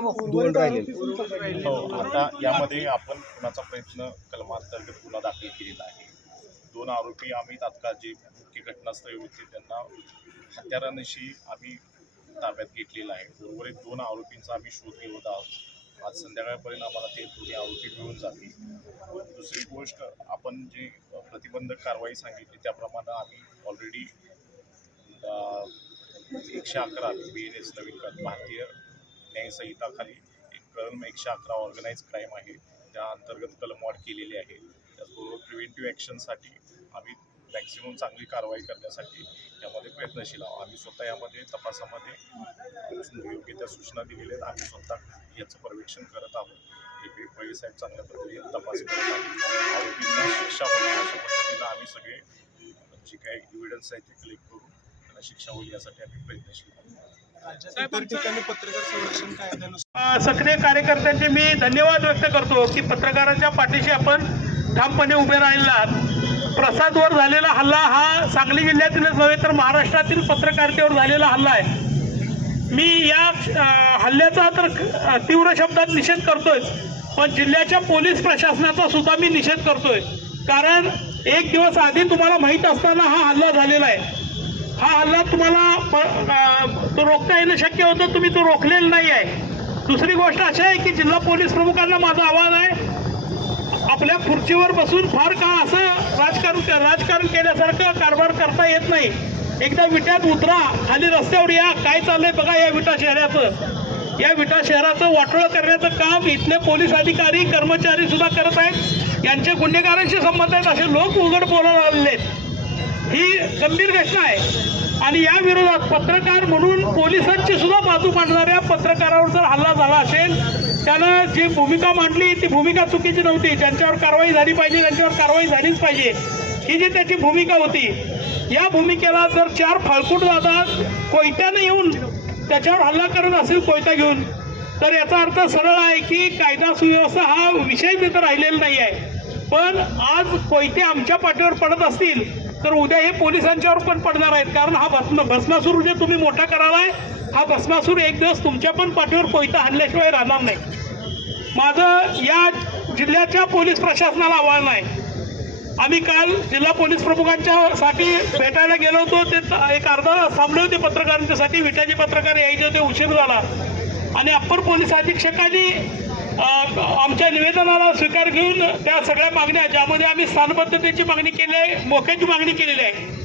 दोन राहिले. हो आता यामध्ये आपण खुनाचा प्रयत्न कलमांतर्गत गुन्हा दाखल केलेला आहे. दोन आरोपी आम्ही तात्काळ जे मुख्य घटनास्थळी होते त्यांना हत्यारानिशी आम्ही ताब्यात घेतलेला आहे. उर्वरित दोन आरोपींचा आम्ही शोध घेत आहोत आज संध्याकाळपर्यंत आम्हाला ते दोन्ही आरोपी मिळून जातील. दुसरी गोष्ट आपण जी प्रतिबंधक कारवाई सांगितली त्याप्रमाणे आम्ही ऑलरेडी एकशे अकरा बी एन एस नवीन भारतीय संहिताखाली एक कलम एकशे अकरा ऑर्गनाईज क्राईम आहे. त्या अंतर्गत कलमवाढ केलेली आहे. त्याचबरोबर प्रिव्हेंटिव्ह ॲक्शनसाठी आम्ही मॅक्सिमम चांगली कारवाई करण्यासाठी यामध्ये प्रयत्नशील आहोत. आम्ही स्वतः यामध्ये तपासामध्ये योग्य त्या सूचना दिलेल्या आहेत. आम्ही स्वतः याचं पर्यवेक्षण करत आहोत. एक पी साहेब चांगल्या पद्धतीने तपास करत आहोत. शिक्षा अशा पद्धतीनं आम्ही सगळे जे काही एव्हिडन्स आहे ते क्लिक करून त्यांना शिक्षा होईल यासाठी आम्ही प्रयत्नशील पत्रकार संरक्षण कायद्यानुसार सक्रिय कार्यकर्त्यांचे मी धन्यवाद व्यक्त करतो की पत्रकारांच्या पाठीशी आपण ठामपणे उभे राहिलात प्रसादवर झालेला हल्ला हा सांगली जिल्ह्यातीलच नव्हे तर महाराष्ट्रातील पत्रकारितेवर झालेला हल्ला आहे. मी या हल्ल्याचा तर तीव्र शब्दात निषेध करतोय. पण जिल्ह्याच्या पोलीस प्रशासनाचा सुद्धा मी निषेध करतोय. कारण एक दिवस आधी तुम्हाला माहीत असताना हा हल्ला झालेला आहे. हा हल्ला तुम्हाला प- तो रोखता येणं शक्य होतं तुम्ही तो रोखलेला नाही आहे. दुसरी गोष्ट अशी आहे की जिल्हा पोलीस प्रमुखांना माझा आवाज आहे. आपल्या खुर्चीवर बसून फार का असं राजकारण राजकारण केल्यासारखं कारभार करता येत नाही. एकदा विट्यात उतरा खाली रस्त्यावर या काय चाललंय बघा या विटा शहराचं. या विटा शहराचं वाटोळं करण्याचं काम इथले पोलीस अधिकारी कर्मचारी सुद्धा करत आहेत. यांचे गुन्हेगारांशी संबंध आहेत असे लोक उघड बोलायला आलेले आहेत ही गंभीर घटना आहे. आणि या विरोधात पत्रकार म्हणून पोलिसांची सुद्धा बाजू मांडणाऱ्या पत्रकारावर जर हल्ला झाला असेल त्यानं जी भूमिका मांडली ती भूमिका चुकीची नव्हती. ज्यांच्यावर कारवाई झाली पाहिजे त्यांच्यावर कारवाई झालीच पाहिजे. ही जी त्याची भूमिका होती या भूमिकेला जर चार फाळकूट दादा कोयत्यानं येऊन त्याच्यावर हल्ला करत असेल कोयता घेऊन तर याचा अर्थ सरळ आहे की कायदा सुव्यवस्था हा विषय तिथं राहिलेला नाही आहे पण आज कोयते आमच्या पाठीवर पडत असतील तर उद्या हे पोलिसांच्यावर पण पडणार आहेत. कारण हा भस्म भस्मासूर जे तुम्ही मोठा करालाय हा भस्मासूर एक दिवस तुमच्या पण पाठीवर कोयता आणल्याशिवाय राहणार नाही. माझं या जिल्ह्याच्या पोलीस प्रशासनाला आव्हान आहे. आम्ही काल जिल्हा पोलीस प्रमुखांच्या साठी भेटायला गेलो होतो. ते एक अर्धा थांबले होते पत्रकारांच्यासाठी. विटाचे पत्रकार यायचे होते. उशीर झाला. आणि अप्पर पोलीस अधीक्षकांनी आमच्या निवेदनाला स्वीकार घेऊन त्या सगळ्या मागण्या ज्यामध्ये आम्ही स्थानबद्धतेची मागणी केली आहे मोक्याची मागणी केलेली आहे.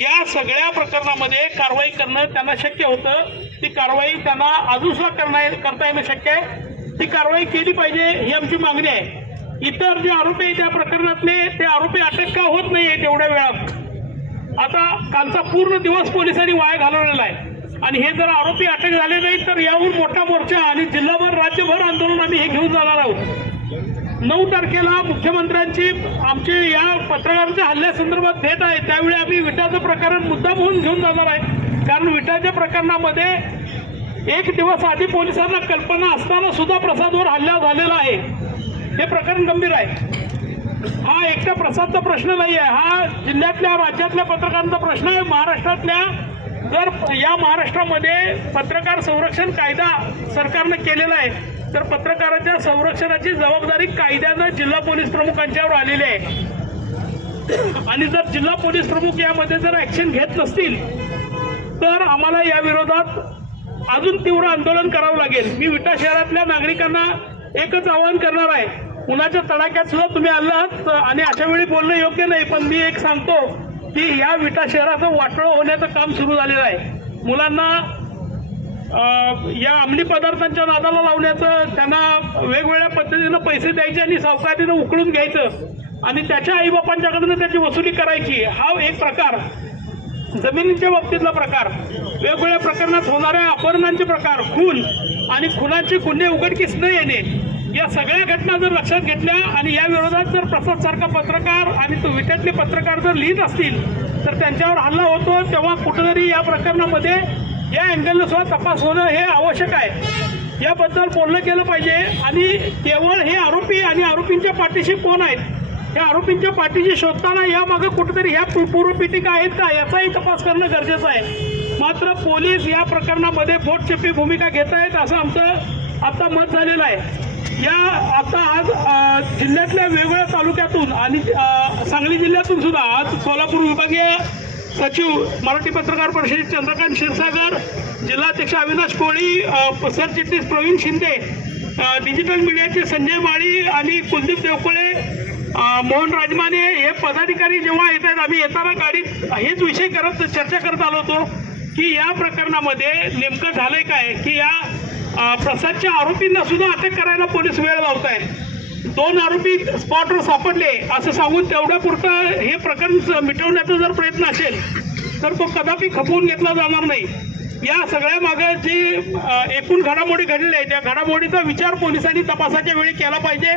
या सगळ्या प्रकरणामध्ये कारवाई करणं त्यांना शक्य होतं. ती कारवाई त्यांना अजूनसुद्धा करणं करता येणं शक्य आहे. ती कारवाई केली पाहिजे ही आमची मागणी आहे. इतर जे आरोपी त्या प्रकरणातले ते आरोपी अटक का होत नाही आहेत एवढ्या वेळात? आता कालचा पूर्ण दिवस पोलिसांनी वाया घालवलेला आहे. आणि हे जर आरोपी अटक झाले नाहीत तर याहून मोठा मोर्चा आणि जिल्हाभर राज्यभर आंदोलन आम्ही हे घेऊन जाणार आहोत. नऊ तारखेला मुख्यमंत्र्यांची आमची या पत्रकारांच्या हल्ल्यासंदर्भात भेट आहे. त्यावेळी आम्ही विटाचं प्रकरण मुद्दा म्हणून घेऊन जाणार आहे. कारण विटाच्या प्रकरणामध्ये एक दिवस आधी पोलिसांना कल्पना असताना सुद्धा प्रसादवर हल्ला झालेला आहे. हे प्रकरण गंभीर आहे. हा एकट्या प्रसादचा प्रश्न नाही आहे हा जिल्ह्यातल्या राज्यातल्या पत्रकारांचा प्रश्न आहे. महाराष्ट्रातल्या जर या महाराष्ट्रामध्ये पत्रकार संरक्षण कायदा सरकारनं केलेला आहे तर पत्रकाराच्या संरक्षणाची जबाबदारी कायद्यानं जिल्हा पोलीस प्रमुखांच्यावर आलेली आहे. आणि जर जिल्हा पोलीस प्रमुख यामध्ये जर ऍक्शन घेत नसतील तर आम्हाला या विरोधात अजून तीव्र आंदोलन करावं लागेल. मी विटा शहरातल्या नागरिकांना एकच आवाहन करणार आहे. उन्हाच्या तडाख्यात सुद्धा तुम्ही आलात आणि अशा वेळी बोलणं योग्य नाही पण मी एक सांगतो की या विटा शहराचं वाटोळं होण्याचं काम सुरू झालेलं आहे. मुलांना या अंमली पदार्थांच्या नादाला लावण्याचं त्यांना वेगवेगळ्या पद्धतीनं पैसे द्यायचे आणि सावकारीनं उकळून घ्यायचं. आणि त्याच्या आईबापांच्याकडनं त्याची वसुली करायची. हा एक प्रकार. जमिनीच्या बाबतीतला प्रकार. वेगवेगळ्या प्रकरणात होणाऱ्या अपहरणांचे प्रकार. खून. आणि खुनाचे गुन्हे उघडकीस न येणे. या सगळ्या घटना जर लक्षात घेतल्या आणि या विरोधात जर प्रसाद सारखा पत्रकार आणि तो विट्यातले पत्रकार जर लिहित असतील तर त्यांच्यावर हल्ला होतो तेव्हा कुठेतरी या प्रकरणामध्ये या अँगलनं सुद्धा तपास होणं हे आवश्यक आहे. याबद्दल बोललं केलं पाहिजे आणि केवळ हे आरोपी आणि आरोपींच्या पाठीशी कोण आहेत? या आरोपींच्या पाठीशी शोधताना यामागे कुठेतरी ह्या पूर्वपीठिका आहेत का? याचाही तपास करणं गरजेचं आहे. मात्र पोलीस या प्रकरणामध्ये बोटचेपी भूमिका घेत आहेत असं आमचं आता मत झालेलं आहे. या आता आज जिल्ह्यातल्या वेगवेगळ्या तालुक्यातून आणि सांगली जिल्ह्यातून सुद्धा आज सोलापूर विभागीय सचिव मराठी पत्रकार परिषद चंद्रकांत क्षीरसागर जिल्हाध्यक्ष अविनाश कोळी सरचिटणीस प्रवीण शिंदे डिजिटल मीडियाचे संजय माळी आणि कुलदीप देवकोळे मोहन राजमाने हे पदाधिकारी जेव्हा येत आहेत आम्ही येताना गाडीत हेच विषय करत चर्चा करत आलो होतो की या प्रकरणामध्ये नेमकं झालंय काय? की या प्रसादच्या आरोपींना सुद्धा अटक करायला पोलीस वेळ लावत आहेत दोन आरोपी स्पॉटवर सापडले असं सांगून तेवढ्या पुरतं हे प्रकरण मिटवण्याचा जर प्रयत्न असेल तर तो कदापि खपवून घेतला जाणार नाही. या सगळ्या मागे जी एकूण घडामोडी घडलेल्या आहेत त्या घडामोडीचा विचार पोलिसांनी तपासाच्या वेळी केला पाहिजे.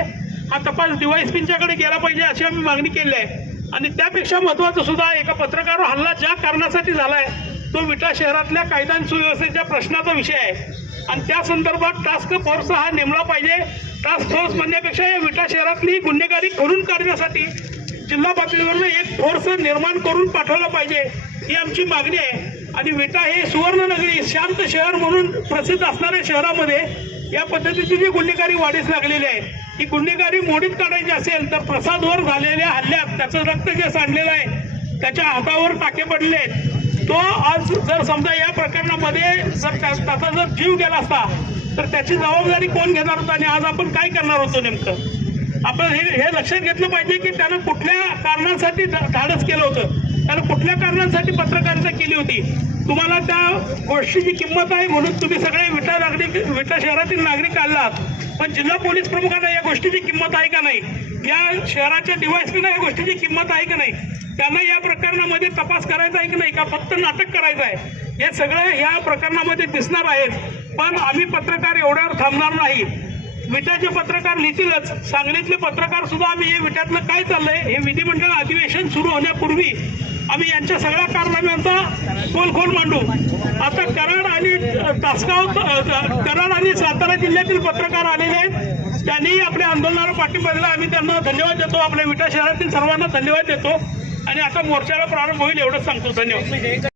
हा तपास डीवायएसपींच्याकडे गेला पाहिजे अशी आम्ही मागणी केली आहे. आणि त्यापेक्षा महत्त्वाचं सुद्धा एका पत्रकारावर हल्ला ज्या कारणासाठी झाला आहे तो विटा शहरातल्या कायदा आणि सुव्यवस्थेच्या प्रश्नाचा विषय आहे. आणि त्या संदर्भात टास्क फोर्स हा नेमला पाहिजे. टास्क फोर्स म्हणण्यापेक्षा या विटा शहरातली गुन्हेगारी करून काढण्यासाठी जिल्हा पातळीवर एक फोर्स निर्माण करून पाठवला पाहिजे ही आमची मागणी आहे. आणि विटा हे सुवर्णनगरी शांत शहर म्हणून प्रसिद्ध असणाऱ्या शहरामध्ये या पद्धतीची जी गुन्हेगारी वाढीस लागलेली आहे ही गुन्हेगारी मोडीत काढायची असेल तर प्रसादवर झालेल्या हल्ल्यात त्याचं रक्त जे सांडलेलं आहे त्याच्या हातावर टाके पडले आहेत. तो आज जर समजा या प्रकरणामध्ये जर त्या- त्याचा जर जीव गेला असता तर त्याची जबाबदारी कोण घेणार होतं आणि आज आपण काय करणार होतो नेमकं? आपण हे हे लक्षात घेतलं पाहिजे की त्यानं कुठल्या कारणांसाठी धा- धाडस केलं होतं? त्यानं कुठल्या कारणांसाठी पत्रकारिता केली होती? तुम्हाला त्या गोष्टीची किंमत आहे म्हणून तुम्ही सगळे विटा नागरिक विटा शहरातील नागरिक आलात पण जिल्हा पोलीस प्रमुखांना या गोष्टीची किंमत आहे का नाही? या शहराच्या डिवायसला या गोष्टीची किंमत आहे का नाही? त्यांना या प्रकरणामध्ये तपास करायचा आहे की नाही? का फक्त नाटक करायचं आहे? हे सगळं या प्रकरणामध्ये दिसणार आहेत पण आम्ही पत्रकार एवढ्यावर थांबणार नाही. विटाचे पत्रकार लिहितीलच सांगलीतले पत्रकार सुद्धा आम्ही हे विट्यातलं काय चाललंय? हे विधिमंडळ अधिवेशन सुरू होण्यापूर्वी आम्ही यांच्या सगळ्या कारनाम्यांचा खोलखोल मांडू. आता कराड आणि तासगाव कराड आणि सातारा जिल्ह्यातील पत्रकार आलेले आहेत. त्यांनी आपल्या आंदोलनाला पाठिंबा दिला. आम्ही त्यांना धन्यवाद देतो. आपल्या विटा शहरातील सर्वांना धन्यवाद देतो. आणि आता मोर्चाला प्रारंभ होईल एवढंच सांगतो. धन्यवाद.